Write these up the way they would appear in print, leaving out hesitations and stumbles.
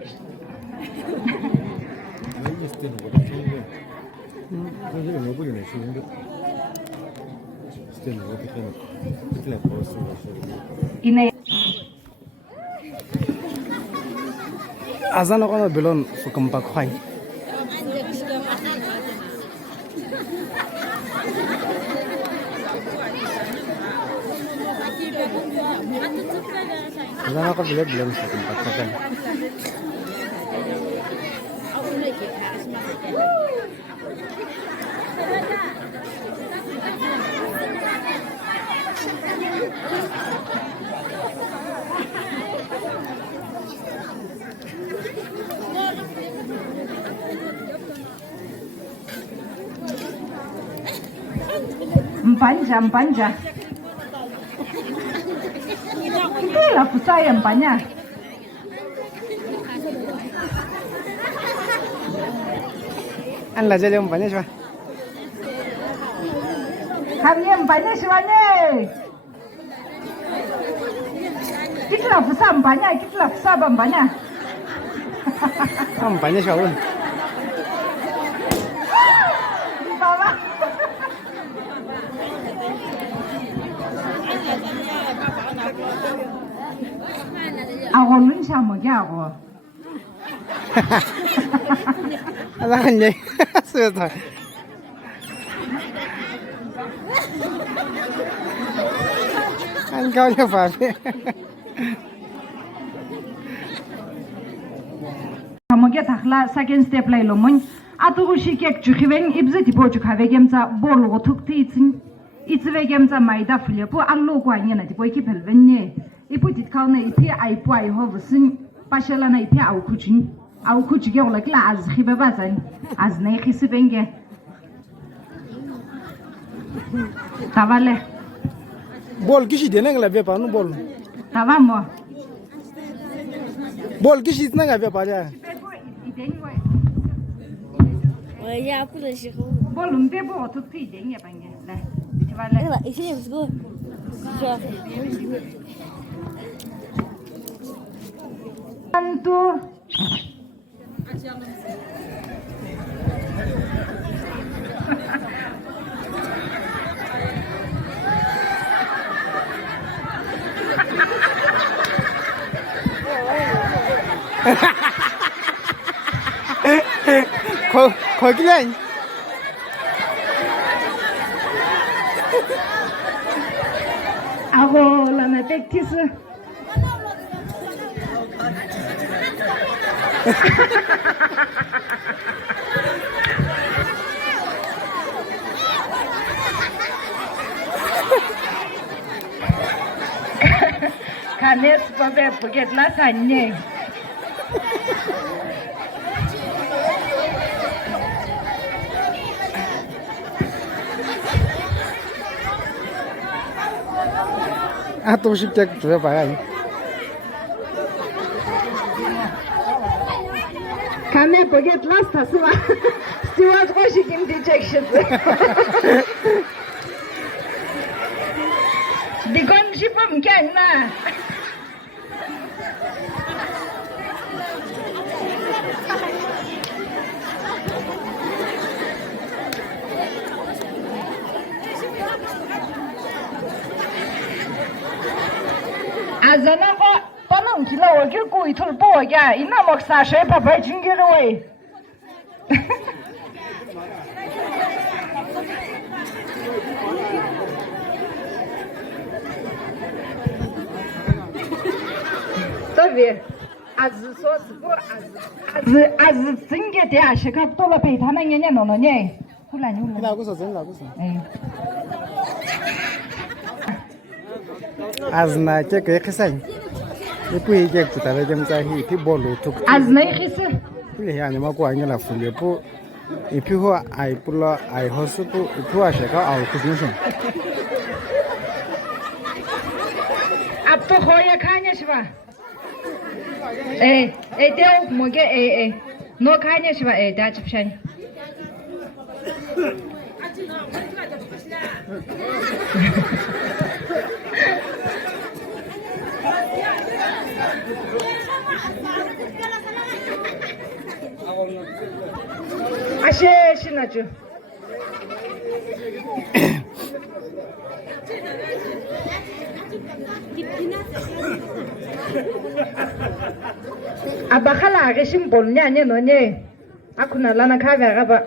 Este no puede ser. No, no puede ser. Este no puede ser. Este la puedo hacer. Azan ako na belon sukam bakhay. Azan ako belon sukam bakhay. Mpanja. Itulah pusat yang banyak. Anla jadi yang banyak siapa? Kami yang banyak semuanya. Itulah pusat banyak, itulah pusat banyak. Yang banyak siapa? Bapa. Aku lun sama dia aku. Alah ni, sudah. Kau ni apa? Kamu dia taklah second step lagi lomun. Atu ushi kek cuciwen ibzu tipu cukawe gemza bolu otuk tiitin. Itwe gemza maida fulia pu allo kuanya na tipu iki pelvenye. Ipu titkau na ipi aipu aiho vusin. Pashala na ipi au kucing. Au kucing ya ulak la az khibe bazan. Az na khisi benge. Tavale. Bol kishi dia nenglah bepa nu bol. Tawamo. Bol kishi nenglah bepa dia. Ya aku dah sih. Bolum bebo otuk ti denge bange. Lah. Tavale. Ini let's go. Antu. Kau gila ni? Aku lama tektis. Kanet pape buket la kanye. Atau si cek tu apa kan? Kanet buket la stasua. Steward Washington dejection. Dikon sipam kan na. Azana ko panong kilo wakil ko itul po ya ina maksa shay papa jingir way. Tabii az sos bu az singe dia şaka tola peytana yenya nono ne. Ulan. Lagu sah, lagu sah. Eh. Azna cek ke kesan. Ipu cek tu tapi jam cahi ipu bolu tu. Az ne khisi? Pilih yang ni maku anya la fulia pu. Ipu ho ai pula ai hosu pu ipu ashe ka au kujusun. Ab to khoya khanya shwa. Deo moge no khanya shwa da chipshan. 谢谢那就。Aba khala ke simbol nya nya no nye. Akuna lana ka ga ba.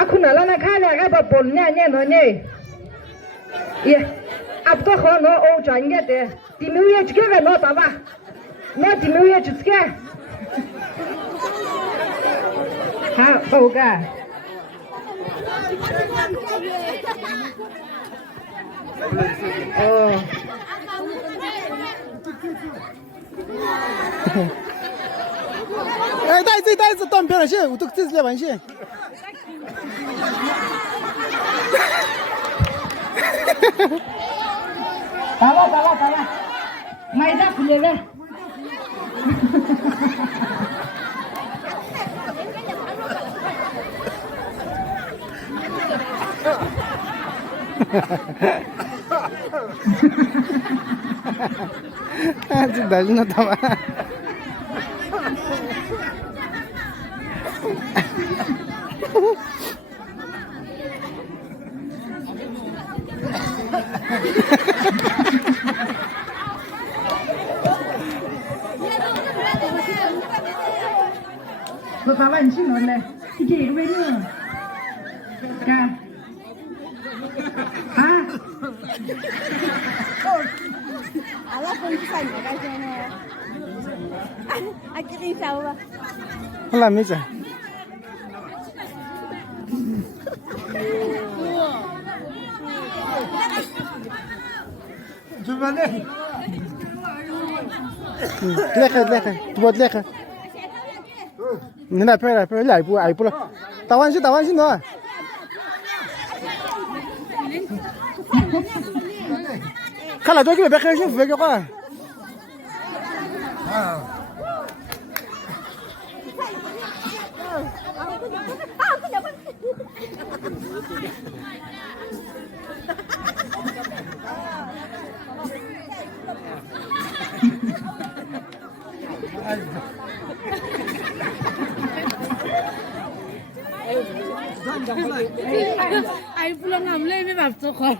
Akuna lana ka ga ba bol nya nya no nye. Ye. Abto kho no o jangye de. Dimuye chike no ta ba. No dimuye chike. Ha, ho ga. Oh.哎，带子，断片了，我都这是来玩线。打了，买的不来了。这даже на там.我把碗去弄来，你给个位呢？干。啊？Ala pun bisa ni kan sana. Akhirnya siapa? Hola, misa. Lekker, buat lekker. Nina pera, ai pula. Tawan sih no. Kalau tu kita berkerja sih, berkerja apa? Ai pulang ngamle ni bapso kau.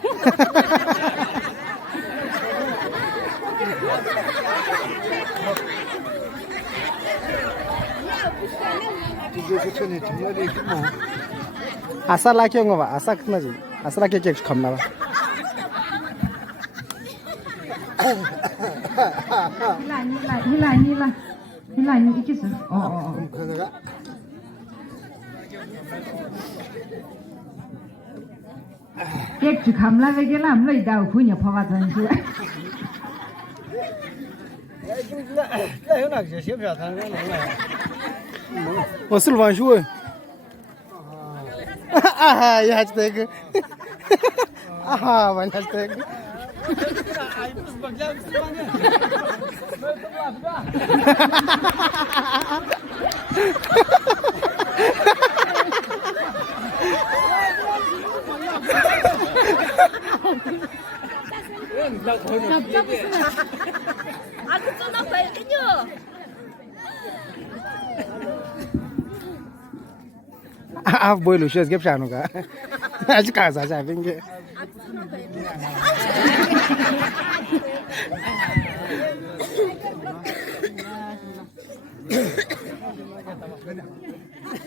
Asal lagi yang apa? Asal kena je. Asal lagi kek kam nama. Hilang iki sih. Oh. Kek tu kam lah, kek lah, mulai dah punya pawa tanju. 我是王叔。啊，也还是这个。啊，完全是这个。Aku tu nak pergi. बोल उशेस gap Shanu का आज काय जा जावेंगे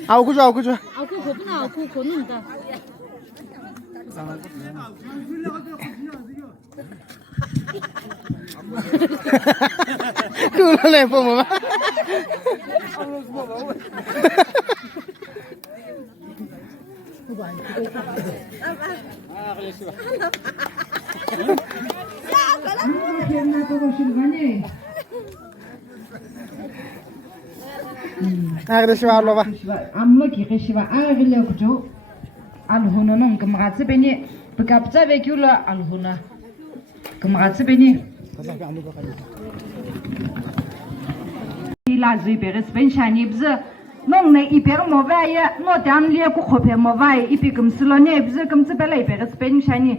आओ कुछ Aku kopi aku konon dah. Kulo le po mo ba Agre shiva lo ba Amlo ki shiva agre kujo alhuna non kamratse beni bekapza vekula alhuna kamratse beni la zui beres ben shani bze non ne iper movaye no dam lie ku khope movaye ipikum slone bze kumtse bele beres ben shani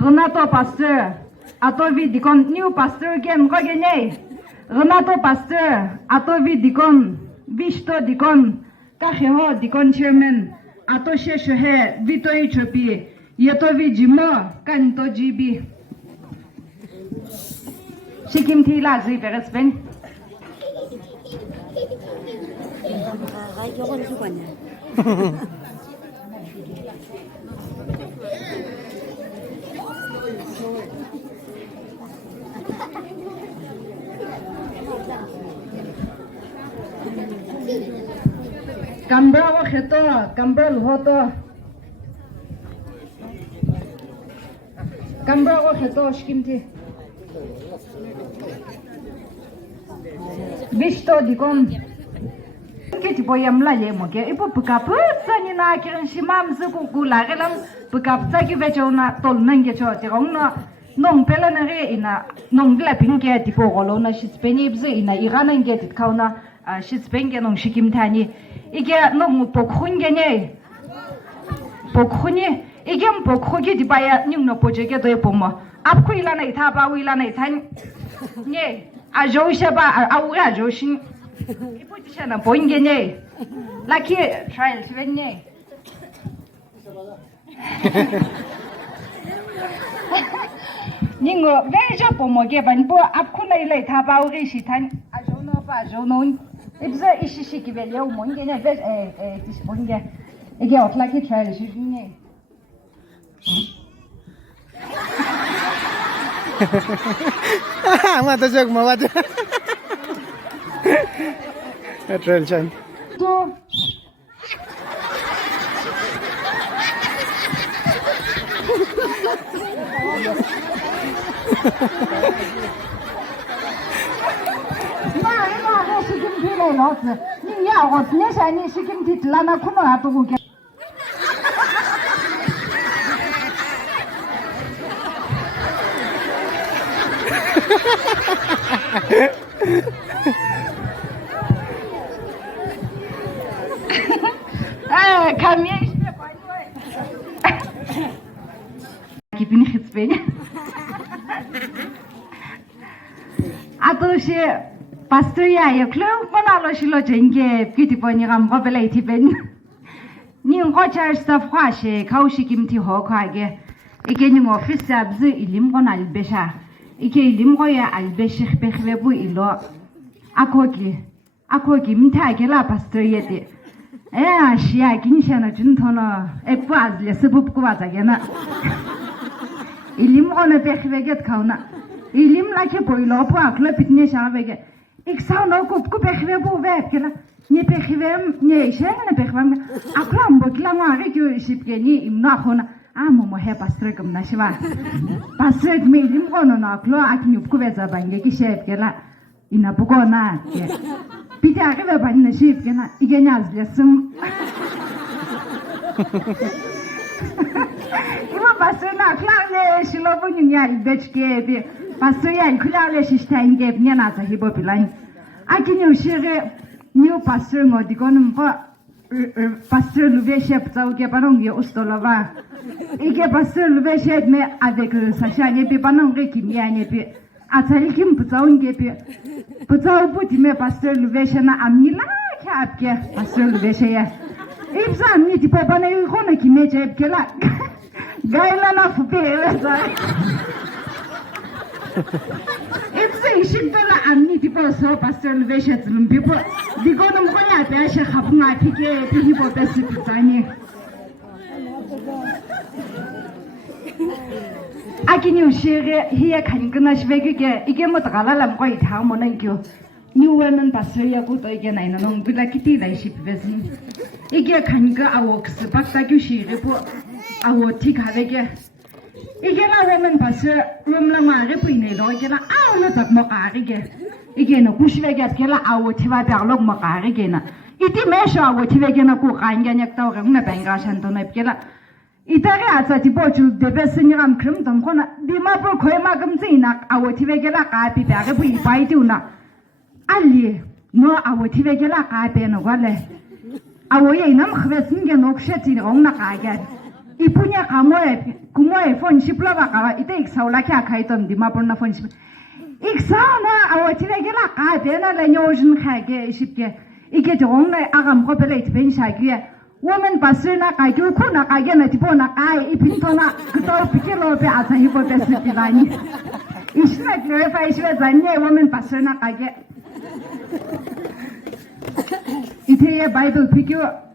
Renato pasteur ato vi dikon new pastor kem ko gene Renato pastor ato vi dikon visto dikon kaheho dikon chairman ato she she vitoi chopi yeto vi jimo kanto jibi Shikim Tila zi beresben Kambra wa kheto kambra lhoto Kambra wa kheto shkimti Visto dikon Kiti boyam la ye mo ke ipo pukap sani na kiran shimam zu ku la gelam pukap sa ki vechona tol nange cho ti rong na nong pela na re ina nong gla pinge ti po golo na shitspeni bze ina irana nge ti kauna shitspenge nong shikim tani ige nong pokhunge ne pokhuni ige pokhoge di baya ning no projege do pomo apko ilana itha ba ilana ithan ne a joisha ba a ura joshin ipo tishana boinge ne laki trial svenne ningo veja pomo ge ban bo apkuna ile tha ba uri shitan a jono ba jono ibza ishi ki velyo monge ne ve tish bonge ege otlaki trial svenne Mata jog mawat. Trail chan. To Na shikim pile lot. Ni ya ot ne sa ni shikim titlana kuno atu ge. Kam je eens meer bij Ik ben niet gespeeld. Atoshi pastor ya yo klou manalo shilo jenge kiti poni ram robele ti ben. Ni ngocha staff khwashe khawshi kimti ho khage. Ike ni office abzu ilim gonal besha. Ike ilim goya albeshi khbekhlebu ilo. Akogi mthage la pastor yete. Shia kinshana juntono ekbaz le sebub kuwazagena. Ilim gona bekhveget kauna. Ilim lake boylo po akla pitne shavege. İksa no kupku bekhvebu vekela. Ne bekhvem ne shena bekhvem. Akla mbokla mari ki shipgeni imna khona. Amo mo he pastregam nashwa. Pastreg me ilim gona na akla akni upku veza bange ki shevgela. Ina bugona. Bir de akıva bana şif gene igenaz lesim. İma basına klavle şilobun ya beçke bir basıya klavle şişten gep ne nasa hibo bilan. Akini uşere new pastor mo dikonum ko pastor lubeshep zau ge banong ye ustolova. İge pastor lubeshep me avec Sacha ne bi banong ge kimya ne bi atali kim buzawun ge bi Buzau bu dime pastor luveshana amnila kapke pastor luveshaya. İbza amni di bana yikona kimece kela. Gayla na fubela zay. İbza işin bana amni di so pastor luveshatım bipo. Digonum koya be she khapna pike bipo besi tsani. Akini ushire hiya khankana shvege ige motgalalam koi thamo na kyo new women pasya ko to ige naina nong bila kiti lai ship vesin ige khanka awoks bakta kyu shire po awo tik havege ige la women pasya rumla mare puine lo ige la awo tak mo qarige ige no kushvege kela awo thiwa perlog mo qarige na iti mesha awo thivege na ku qanga nyak taw na benga shanto na kela Itare aza tibochu debesini ram krim dom kona dima bo khoima gamzi na awoti vegela ka pi bage bu ipai diuna ali no awoti vegela ka pe no gale awoye inam khvesin ge noksheti ong na ka ga ipunya kumoe phone shipla ba ka ite iksaula kya khaitom di mapurna phone ship iksauna awachire gela ka dena la nyojin khage shipke ike jonga agam ko bele itben shagye woman pasena ka gyu kuna ka gena tipona ka ipintona kto pikelo be ata hypothesis divani ishna clarify shwe zanye woman pasena ka ge ite ye bible pikyo